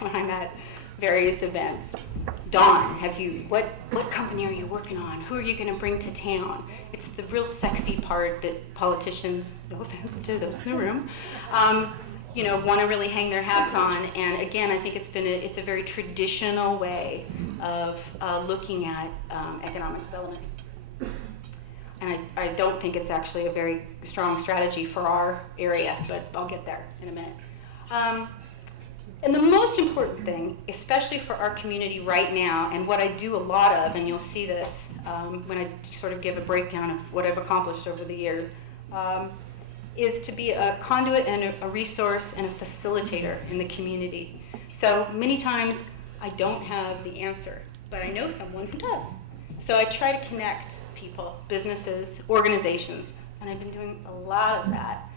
when I'm at various events. Dawn, what company are you working on? Who are you going to bring to town? It's the real sexy part that politicians, no offense to those in the room, want to really hang their hats on. And again, I think it's a very traditional way of looking at economic development. And I don't think it's actually a very strong strategy for our area, but I'll get there in a minute. And the most important thing, especially for our community right now, and what I do a lot of, and you'll see this when I sort of give a breakdown of what I've accomplished over the year, is to be a conduit and a resource and a facilitator in the community. So many times I don't have the answer, but I know someone who does. So I try to connect people, businesses, organizations, and I've been doing a lot of that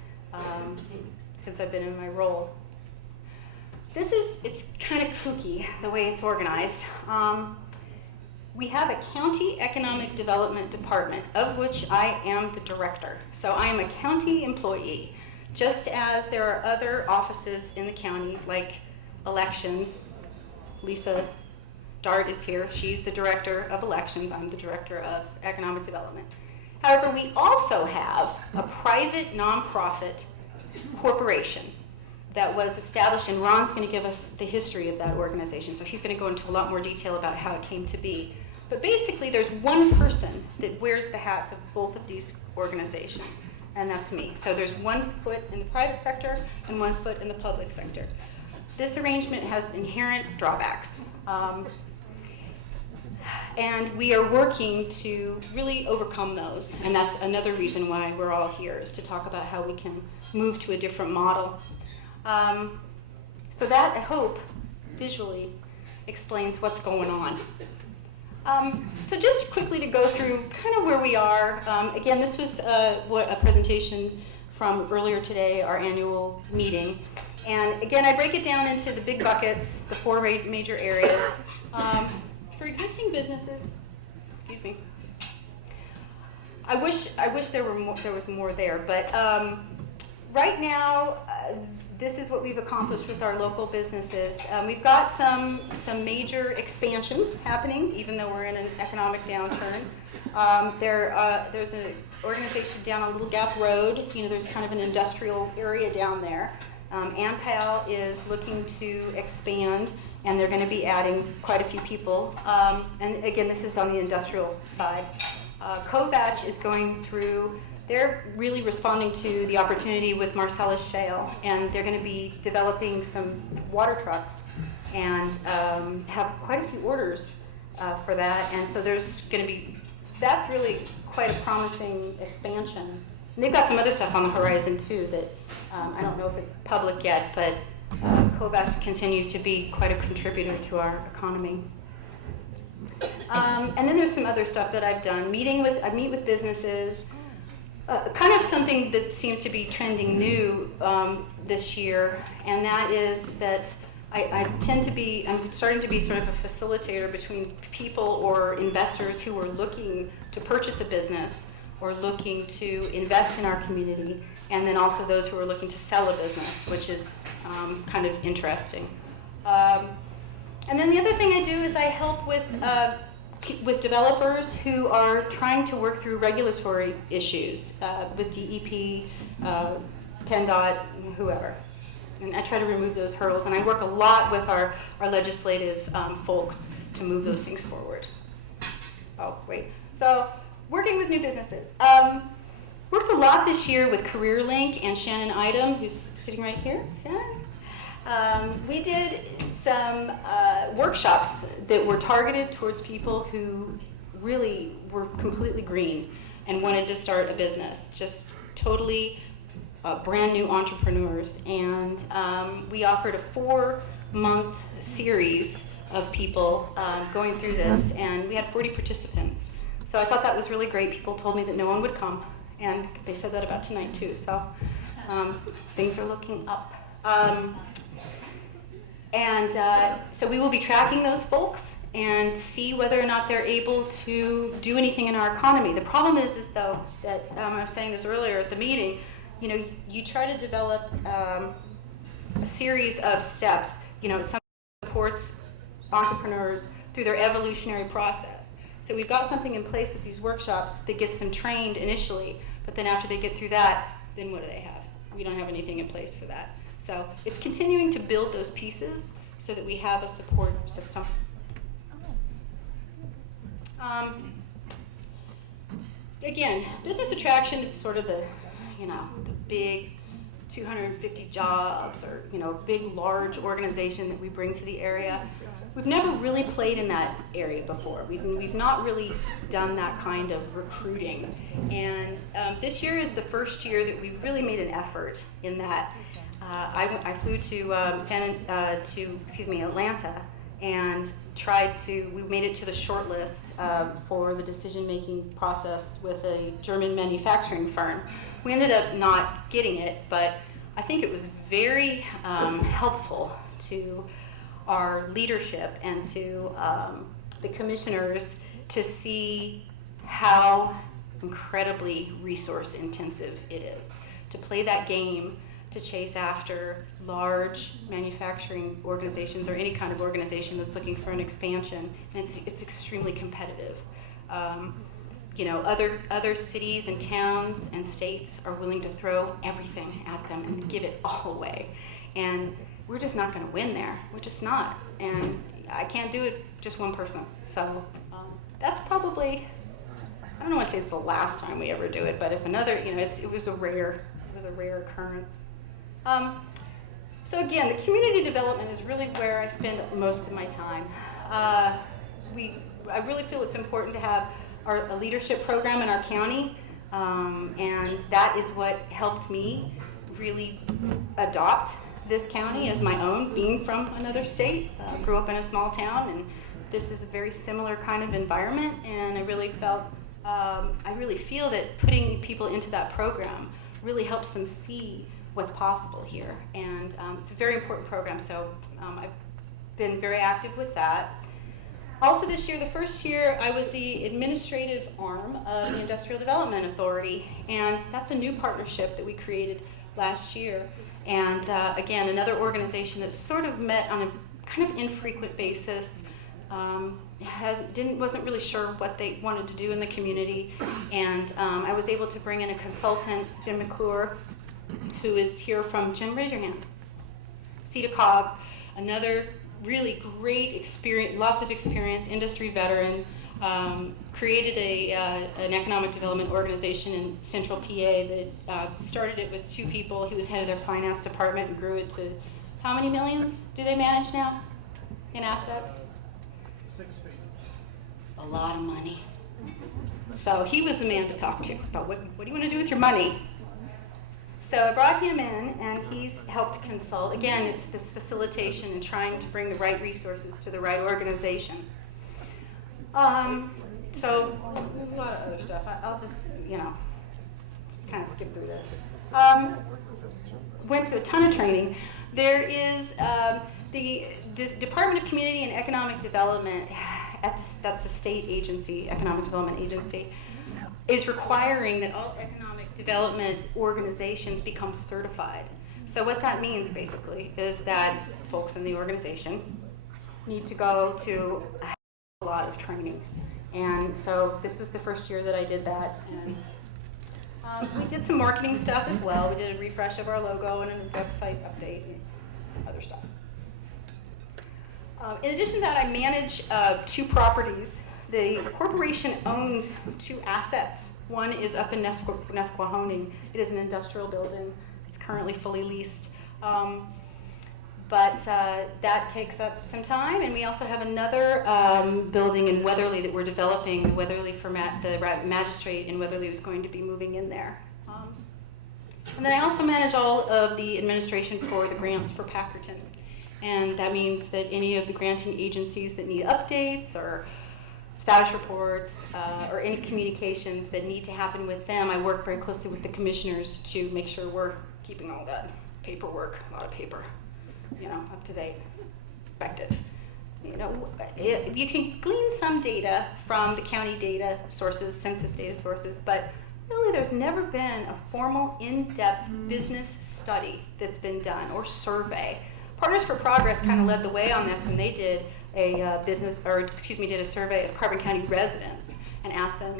since I've been in my role. It's kind of kooky the way it's organized. We have a county economic development department, of which I am the director. So I am a county employee, just as there are other offices in the county, like elections. Lisa Dart is here. She's the director of elections. I'm the director of economic development. However, we also have a private nonprofit corporation that was established, and Ron's going to give us the history of that organization. So he's going to go into a lot more detail about how it came to be. But basically, there's one person that wears the hats of both of these organizations, and that's me. So there's 1 foot in the private sector and 1 foot in the public sector. This arrangement has inherent drawbacks. And we are working to really overcome those. And that's another reason why we're all here, is to talk about how we can move to a different model. So that, I hope, visually explains what's going on. So just quickly to go through kind of where we are. Again, this was a presentation from earlier today, our annual meeting. And again, I break it down into the big buckets, the 4 major areas. For existing businesses, excuse me, I wish there was more there, but right now, this is what we've accomplished with our local businesses. We've got some major expansions happening, even though we're in an economic downturn. There's an organization down on Little Gap Road. There's kind of an industrial area down there. AmPal is looking to expand, and they're going to be adding quite a few people. And again, this is on the industrial side. Kovatch is going through, they're really responding to the opportunity with Marcellus Shale, and they're going to be developing some water trucks and have quite a few orders for that. And so that's really quite a promising expansion. And they've got some other stuff on the horizon too that I don't know if it's public yet, but Kovatch continues to be quite a contributor to our economy. And then there's some other stuff that I've done. I meet with businesses, kind of something that seems to be trending new this year, and that is that I'm starting to be sort of a facilitator between people or investors who are looking to purchase a business or looking to invest in our community, and then also those who are looking to sell a business, which is kind of interesting. And then the other thing I do is I help with developers who are trying to work through regulatory issues with DEP, PennDOT, whoever. And I try to remove those hurdles, and I work a lot with our legislative folks to move those things forward. Oh, wait. So, working with new businesses. Worked a lot this year with CareerLink and Shannon Idem, who's sitting right here. Shannon? We did some workshops that were targeted towards people who really were completely green and wanted to start a business, just totally brand new entrepreneurs. And we offered a 4-month series of people going through this, and we had 40 participants. So I thought that was really great. People told me that no one would come, and they said that about tonight too. So things are looking up. So we will be tracking those folks and see whether or not they're able to do anything in our economy. The problem is though, that I was saying this earlier at the meeting, you try to develop a series of steps. Some supports entrepreneurs through their evolutionary process. So we've got something in place with these workshops that gets them trained initially, but then after they get through that, then what do they have? We don't have anything in place for that. So it's continuing to build those pieces so that we have a support system. Again, business attraction, it's sort of the big 250 jobs or, big, large organization that we bring to the area. We've never really played in that area before. We've not really done that kind of recruiting. And this year is the first year that we really made an effort in that. I flew to Atlanta and we made it to the short list for the decision-making process with a German manufacturing firm. We ended up not getting it, but I think it was very helpful to our leadership and to the commissioners to see how incredibly resource intensive it is to play that game, to chase after large manufacturing organizations or any kind of organization that's looking for an expansion, and it's extremely competitive. Other cities and towns and states are willing to throw everything at them and give it all away, and we're just not going to win there. We're just not, and I can't do it just one person. So that's probably, I don't want to say it's the last time we ever do it, but if another, it was a rare occurrence. So again, the community development is really where I spend most of my time. I really feel it's important to have a leadership program in our county, and that is what helped me really adopt this county as my own, being from another state. Grew up in a small town, and this is a very similar kind of environment, and I really feel that putting people into that program really helps them see what's possible here, and it's a very important program, so I've been very active with that. Also this year, the first year, I was the administrative arm of the Industrial Development Authority, and that's a new partnership that we created last year. And again, another organization that sort of met on a kind of infrequent basis, wasn't really sure what they wanted to do in the community, and I was able to bring in a consultant, Jim McClure, who is here from, Jim, raise your hand. Cedar Cobb, another really great experience, lots of experience, industry veteran, created an economic development organization in central PA that started it with 2 people. He was head of their finance department and grew it to, how many millions do they manage now in assets? 6 figures. A lot of money. So he was the man to talk to about what do you want to do with your money? So I brought him in, and he's helped consult. Again, it's this facilitation and trying to bring the right resources to the right organization. So there's a lot of other stuff. I'll just, kind of skip through this. Went to a ton of training. There is the Department of Community and Economic Development, that's the state agency, Economic Development Agency, is requiring that all economic development organizations become certified. So what that means basically is that folks in the organization need to go to a lot of training. And so this was the first year that I did that. And we did some marketing stuff as well. We did a refresh of our logo and a website update and other stuff. In addition to that, I manage 2 properties. The corporation owns 2 assets. One is up in Mahoning. It is an industrial building. It's currently fully leased. But that takes up some time. And we also have another building in Weatherly that we're developing. Weatherly for the magistrate in Weatherly was going to be moving in there. And then I also manage all of the administration for the grants for Packerton. And that means that any of the granting agencies that need updates or status reports or any communications that need to happen with them, I work very closely with the commissioners to make sure we're keeping all that paperwork, a lot of paper, up to date, effective. You can glean some data from the county data sources, census data sources, but really there's never been a formal in-depth business study that's been done or survey Partners for Progress kind of led the way on this when they did did a survey of Carbon County residents and asked them,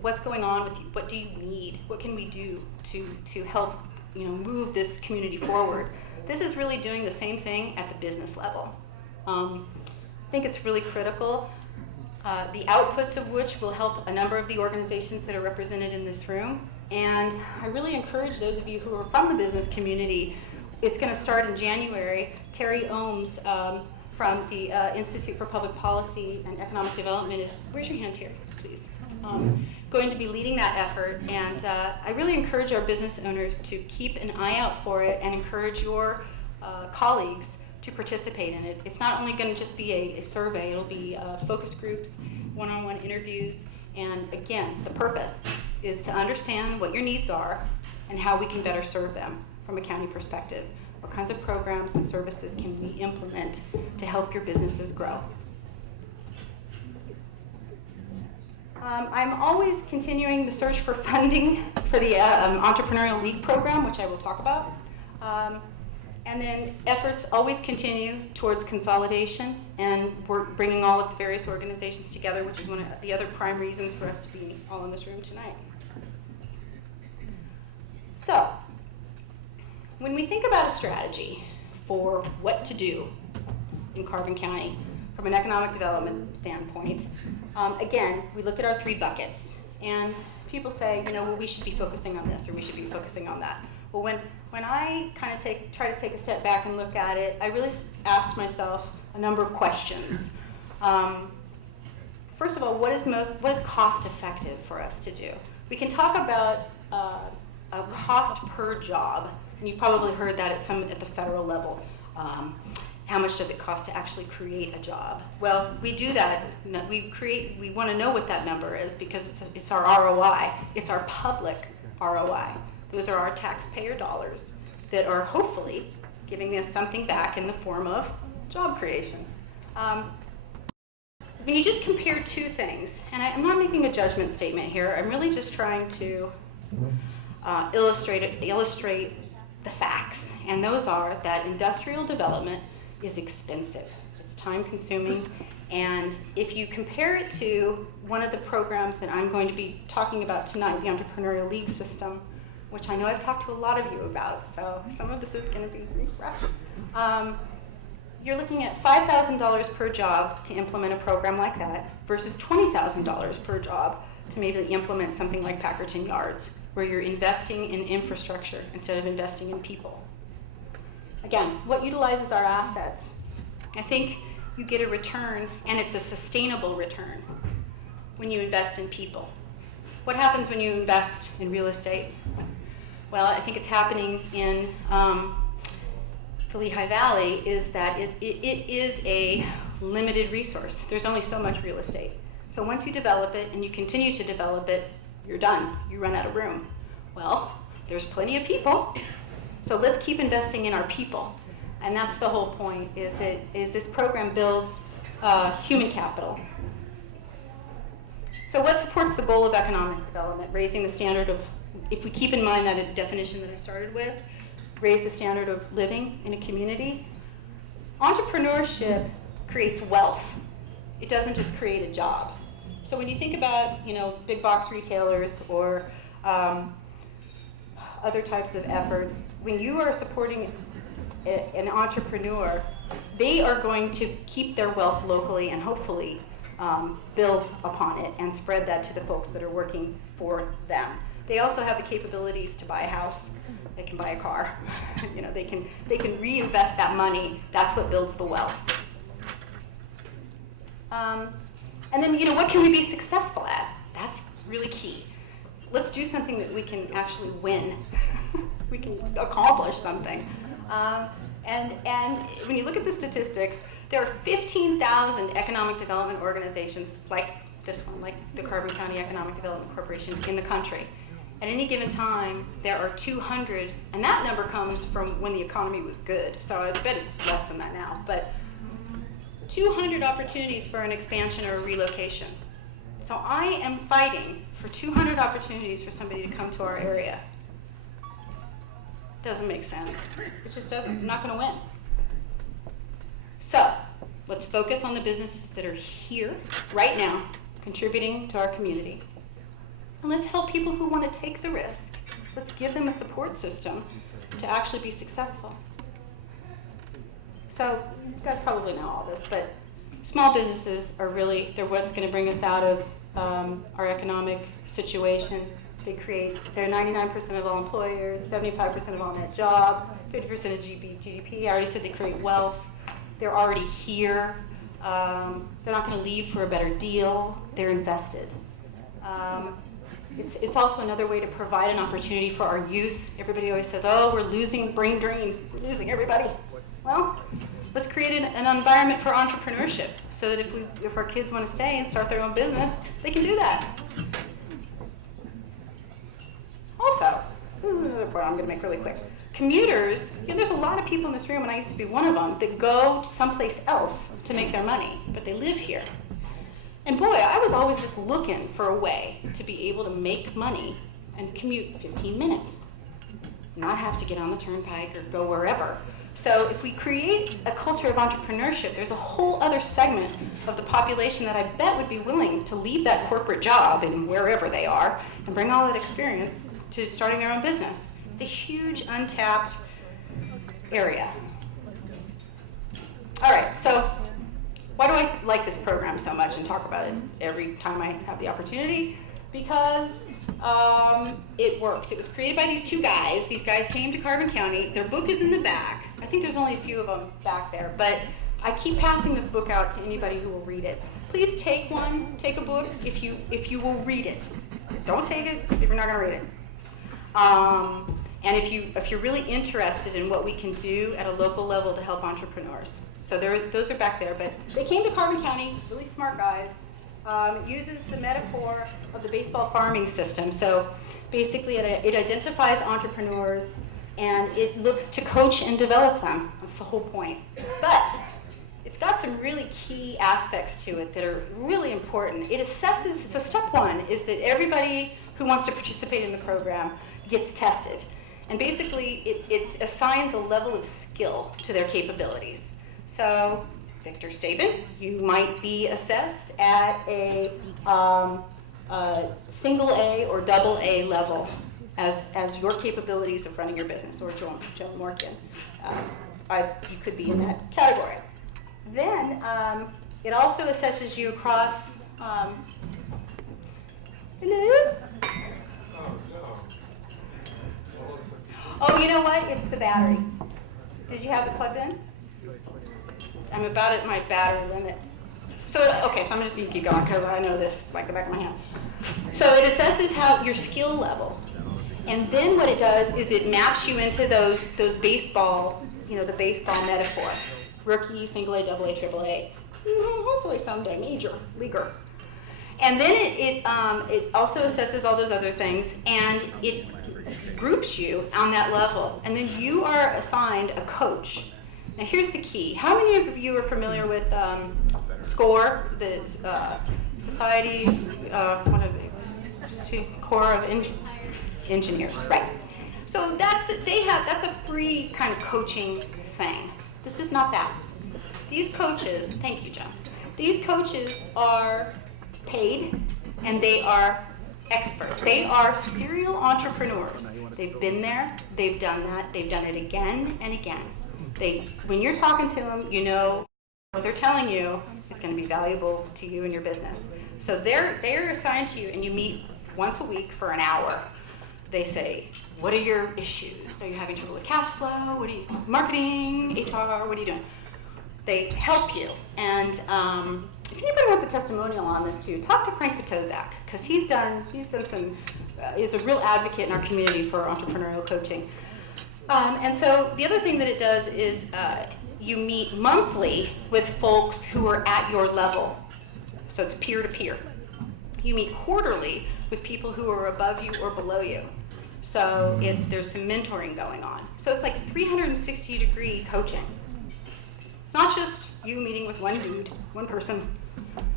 what's going on with you? What do you need? What can we do to help, move this community forward? This is really doing the same thing at the business level. I think it's really critical, the outputs of which will help a number of the organizations that are represented in this room. And I really encourage those of you who are from the business community. It's going to start in January. Terry Ohms from the Institute for Public Policy and Economic Development raise your hand, Terry, please, going to be leading that effort. And I really encourage our business owners to keep an eye out for it and encourage your colleagues to participate in it. It's not only going to just be a survey, it'll be focus groups, one-on-one interviews, and again, the purpose is to understand what your needs are and how we can better serve them from a county perspective. What kinds of programs and services can we implement to help your businesses grow? I'm always continuing the search for funding for the Entrepreneurial League program, which I will talk about. And then efforts always continue towards consolidation, and we're bringing all of the various organizations together, which is one of the other prime reasons for us to be all in this room tonight. So, when we think about a strategy for what to do in Carbon County from an economic development standpoint, again, we look at our 3 buckets, and people say, well, we should be focusing on this or we should be focusing on that. Well, when I kind of try to take a step back and look at it, I really asked myself a number of questions. First of all, what is cost effective for us to do? We can talk about a cost per job, and you've probably heard that at the federal level. How much does it cost to actually create a job? Well, we do that. We want to know what that number is because it's our ROI. It's our public ROI. Those are our taxpayer dollars that are hopefully giving us something back in the form of job creation. When you just compare 2 things, and I'm not making a judgment statement here, I'm really just trying to illustrate the facts, and those are that industrial development is expensive. It's time consuming, and if you compare it to one of the programs that I'm going to be talking about tonight, the Entrepreneurial League system, which I know I've talked to a lot of you about, so some of this is going to be refreshed. You're looking at $5,000 per job to implement a program like that versus $20,000 per job to maybe implement something like Packerton Yards, where you're investing in infrastructure instead of investing in people. Again, what utilizes our assets? I think you get a return, and it's a sustainable return when you invest in people. What happens when you invest in real estate? Well, I think it's happening in the Lehigh Valley is that it is a limited resource. There's only so much real estate. So once you develop it and you continue to develop it, you're done. You run out of room. Well, there's plenty of people. So let's keep investing in our people. And that's the whole point, is this program builds human capital. So what supports the goal of economic development? Raising the standard of, if we keep in mind that definition that I started with, raise the standard of living in a community. Entrepreneurship creates wealth. It doesn't just create a job. So when you think about, big box retailers or other types of efforts, when you are supporting an entrepreneur, they are going to keep their wealth locally and hopefully build upon it and spread that to the folks that are working for them. They also have the capabilities to buy a house. They can buy a car. They can reinvest that money. That's what builds the wealth. And then, what can we be successful at? That's really key. Let's do something that we can actually win. We can accomplish something. And when you look at the statistics, there are 15,000 economic development organizations like this one, like the Carbon County Economic Development Corporation in the country. At any given time, there are 200, and that number comes from when the economy was good, so I bet it's less than that now, but 200 opportunities for an expansion or a relocation. So I am fighting for 200 opportunities for somebody to come to our area. Doesn't make sense. It just doesn't. I'm not going to win. So let's focus on the businesses that are here right now, contributing to our community. And let's help people who want to take the risk. Let's give them a support system to actually be successful. So you guys probably know all this, but small businesses are really, they're what's going to bring us out of our economic situation. They're 99% of all employers, 75% of all net jobs, 50% of GDP. I already said they create wealth. They're already here. They're not going to leave for a better deal. They're invested. It's also another way to provide an opportunity for our youth. Everybody always says, oh, we're losing brain drain. We're losing everybody. Well, let's create an environment for entrepreneurship so that if our kids want to stay and start their own business, they can do that. Also, another point I'm going to make really quick. Commuters, there's a lot of people in this room, and I used to be one of them, that go someplace else to make their money, but they live here. And boy, I was always just looking for a way to be able to make money and commute 15 minutes, not have to get on the turnpike or go wherever. So if we create a culture of entrepreneurship, there's a whole other segment of the population that I bet would be willing to leave that corporate job and wherever they are and bring all that experience to starting their own business. It's a huge untapped area. All right, so why do I like this program so much and talk about it every time I have the opportunity? Because it works. It was created by these two guys. These guys came to Carbon County. Their book is in the back. I think there's only a few of them back there, but I keep passing this book out to anybody who will read it. Please take a book if you will read it. Don't take it if you're not going to read it. And if you're really interested in what we can do at a local level to help entrepreneurs. So those are back there, but they came to Carbon County, really smart guys. It uses the metaphor of the baseball farming system. So basically it identifies entrepreneurs and it looks to coach and develop them. That's the whole point. But it's got some really key aspects to it that are really important. It assesses, so step one is that everybody who wants to participate in the program gets tested. And basically it assigns a level of skill to their capabilities. So Victor Staben, you might be assessed at a single A or double A level as your capabilities of running your business, or Joan Morgan. You could be in that category. Then it also assesses you across, hello? Oh, you know what? It's the battery. Did you have it plugged in? I'm about at my battery limit. So, okay, so I'm just going to keep going because I know this like the back of my hand. So it assesses how your skill level. And then what it does is it maps you into those baseball, the baseball metaphor. Rookie, single A, double A, triple A. Hopefully someday, major leaguer. And then it also assesses all those other things, and it groups you on that level. And then you are assigned a coach. Now here's the key. How many of you are familiar with SCORE, the Society, one of the Corps of Engineers, right? So that's a free kind of coaching thing. This is not that. These coaches, thank you, John. These coaches are paid and they are expert. They are serial entrepreneurs. They've been there, they've done that, they've done it again and again. When you're talking to them, what they're telling you is going to be valuable to you and your business. So they're assigned to you, and you meet once a week for an hour. They say, what are your issues? Are you having trouble with cash flow? Marketing, HR, what are you doing? They help you. And if anybody wants a testimonial on this too, talk to Frank Potozak, because he's done some, is a real advocate in our community for entrepreneurial coaching. And so the other thing that it does is you meet monthly with folks who are at your level. So it's peer-to-peer. You meet quarterly with people who are above you or below you. So there's some mentoring going on. So it's like 360-degree coaching. It's not just you meeting with one dude, one person.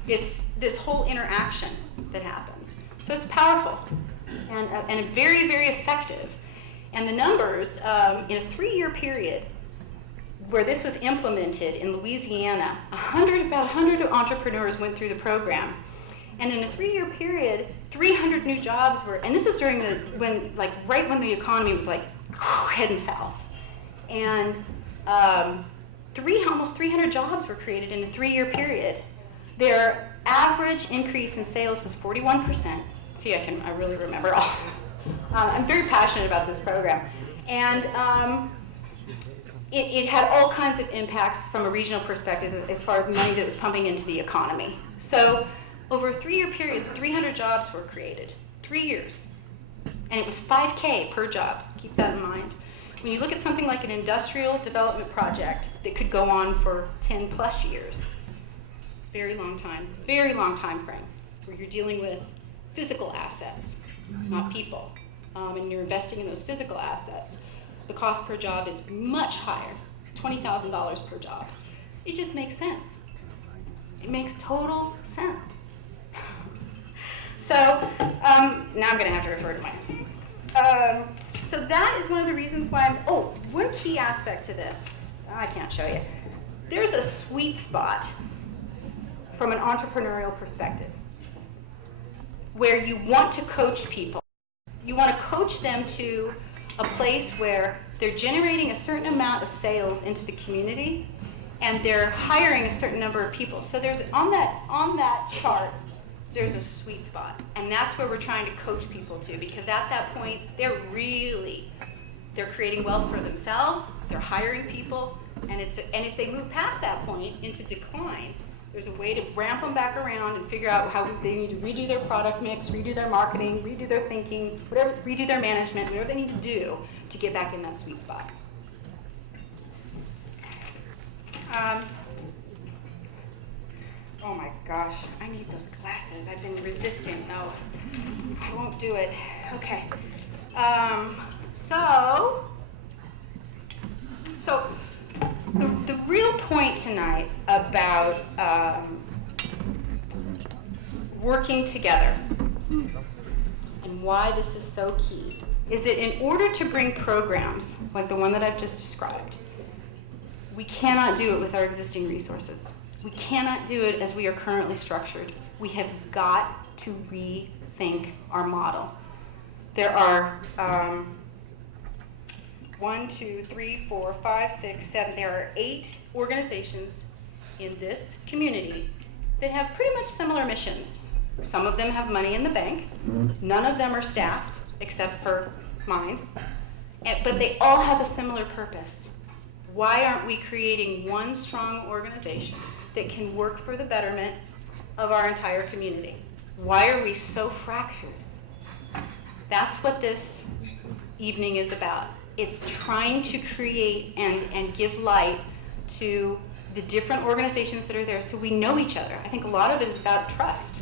It's this whole interaction that happens. So it's powerful and very, very effective. And the numbers, in a 3-year period, where this was implemented in Louisiana, about 100 entrepreneurs went through the program. And in a 3-year period, 300 new jobs were, and this is during right when the economy was like heading south. And almost 300 jobs were created in a 3-year period. Their average increase in sales was 41%. See, I really remember all. I'm very passionate about this program. And it had all kinds of impacts from a regional perspective as far as money that was pumping into the economy. So over a 3-year period, 300 jobs were created, 3 years. And it was $5K per job, keep that in mind. When you look at something like an industrial development project that could go on for 10 plus years, very long time frame, where you're dealing with physical assets, not people, and you're investing in those physical assets, the cost per job is much higher, $20,000 per job. It just makes sense. It makes total sense. So now I'm going to have to refer to my. So that is one of the reasons why one key aspect to this, I can't show you. There's a sweet spot from an entrepreneurial perspective where you want to coach people. You want to coach them to a place where they're generating a certain amount of sales into the community and they're hiring a certain number of people. So there's on that chart, there's a sweet spot. And that's where we're trying to coach people to, because at that point, they're creating wealth for themselves, they're hiring people, and if they move past that point into decline, there's a way to ramp them back around and figure out how they need to redo their product mix, redo their marketing, redo their thinking, redo their management, whatever they need to do to get back in that sweet spot. Oh my gosh, I need those glasses. I've been resisting. No, I won't do it. Okay. So the real point tonight about working together and why this is so key is that in order to bring programs like the one that I've just described, we cannot do it with our existing resources. We cannot do it as we are currently structured. We have got to rethink our model. There are 1, 2, 3, 4, 5, 6, 7. There are 8 organizations in this community that have pretty much similar missions. Some of them have money in the bank. None of them are staffed except for mine. But they all have a similar purpose. Why aren't we creating one strong organization that can work for the betterment of our entire community? Why are we so fractured? That's what this evening is about. It's trying to create and give light to the different organizations that are there so we know each other. I think a lot of it is about trust.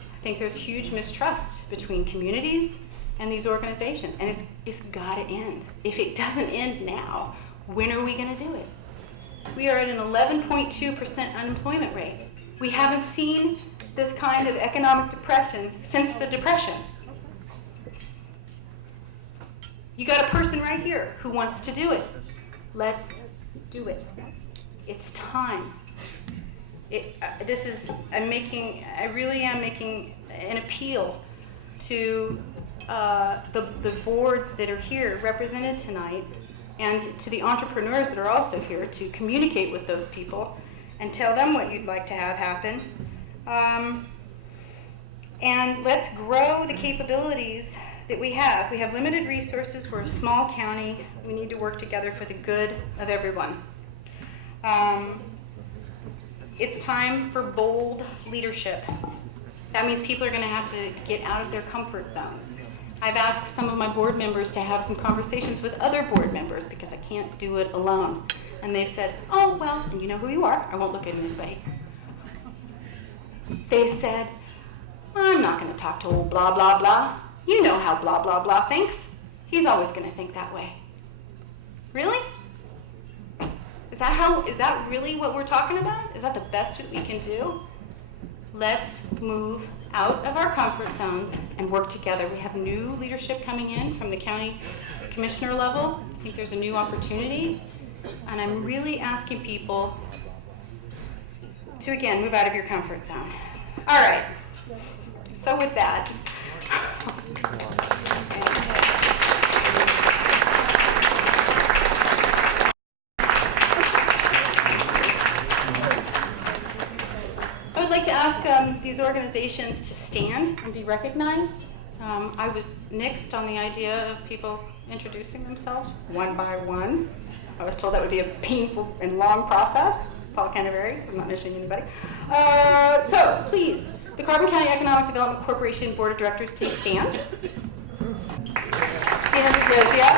I think there's huge mistrust between communities and these organizations, and it's got to end. If it doesn't end now, when are we going to do it? We are at an 11.2% unemployment rate. We haven't seen this kind of economic depression since the Depression. You got a person right here who wants to do it. Let's do it. It's time. I really am making an appeal to the boards that are here represented tonight, and to the entrepreneurs that are also here, to communicate with those people and tell them what you'd like to have happen. And let's grow the capabilities that we have. We have limited resources. We're a small county. We need to work together for the good of everyone. It's time for bold leadership. That means people are going to have to get out of their comfort zones. I've asked some of my board members to have some conversations with other board members because I can't do it alone. And they've said, oh, well, and you know who you are. I won't look at anybody. They've said, I'm not going to talk to old blah, blah, blah. You know how blah, blah, blah thinks. He's always going to think that way. Really? Is that really what we're talking about? Is that the best that we can do? Let's move out of our comfort zones and work together. We have new leadership coming in from the county commissioner level. I think there's a new opportunity. And I'm really asking people to, again, move out of your comfort zone. All right. So with that, I would like to ask these organizations to stand and be recognized. I was nixed on the idea of people introducing themselves one by one. I was told that would be a painful and long process. Paul Canterbury, I'm not mentioning anybody. So please, the Carbon County Economic Development Corporation Board of Directors, please stand. Tina DeJosia.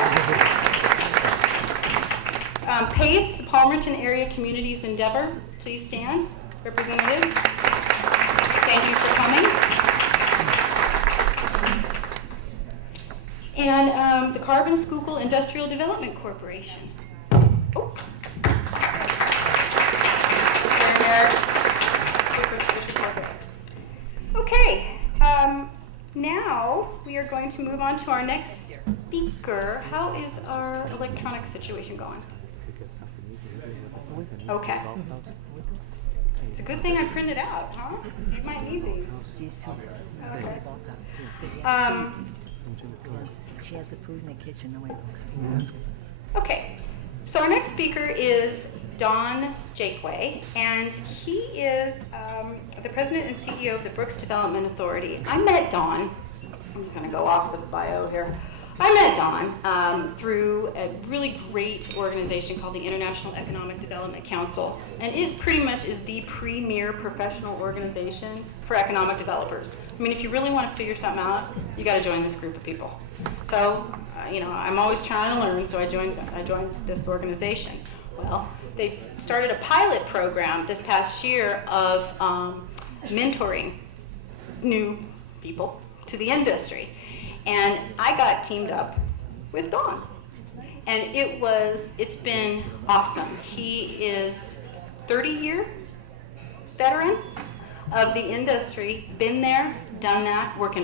PACE, the Palmerton Area Communities Endeavor, please stand. Representatives, thank you for coming. And the Carbon Schuylkill Industrial Development Corporation. Oh. Okay, now we are going to move on to our next speaker. How is our electronic situation going? Okay. It's a good thing I printed out, huh? You might need these. Okay. She has the food in the kitchen. Okay, so our next speaker is Don Jakeway, and he is the president and CEO of the Brooks Development Authority. I met Don, I'm just going to go off the bio here. I met Don through a really great organization called the International Economic Development Council, and it pretty much is the premier professional organization for economic developers. I mean, if you really want to figure something out, you got to join this group of people. So, you know, I'm always trying to learn, so I joined this organization. Well, they started a pilot program this past year of mentoring new people to the industry. And I got teamed up with Don. And it's been awesome. He is 30-year veteran of the industry, been there, done that, worked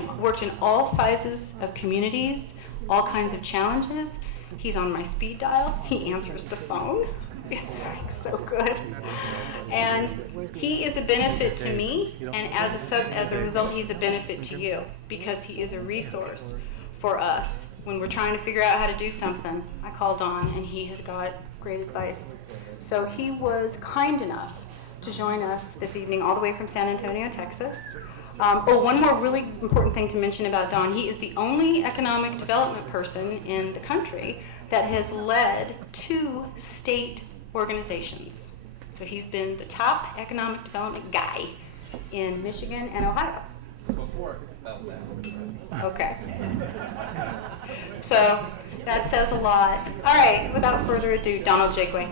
in all sizes of communities, all kinds of challenges. He's on my speed dial. He answers the phone. It's like so good. And he is a benefit to me, and as a result, he's a benefit to you, because he is a resource for us. When we're trying to figure out how to do something, I call Don, and he has got great advice. So he was kind enough to join us this evening all the way from San Antonio, Texas. One more really important thing to mention about Don. He is the only economic development person in the country that has led 2 state organizations. So he's been the top economic development guy in Michigan and Ohio. Okay. So that says a lot. All right, without further ado, Donald Jakeway.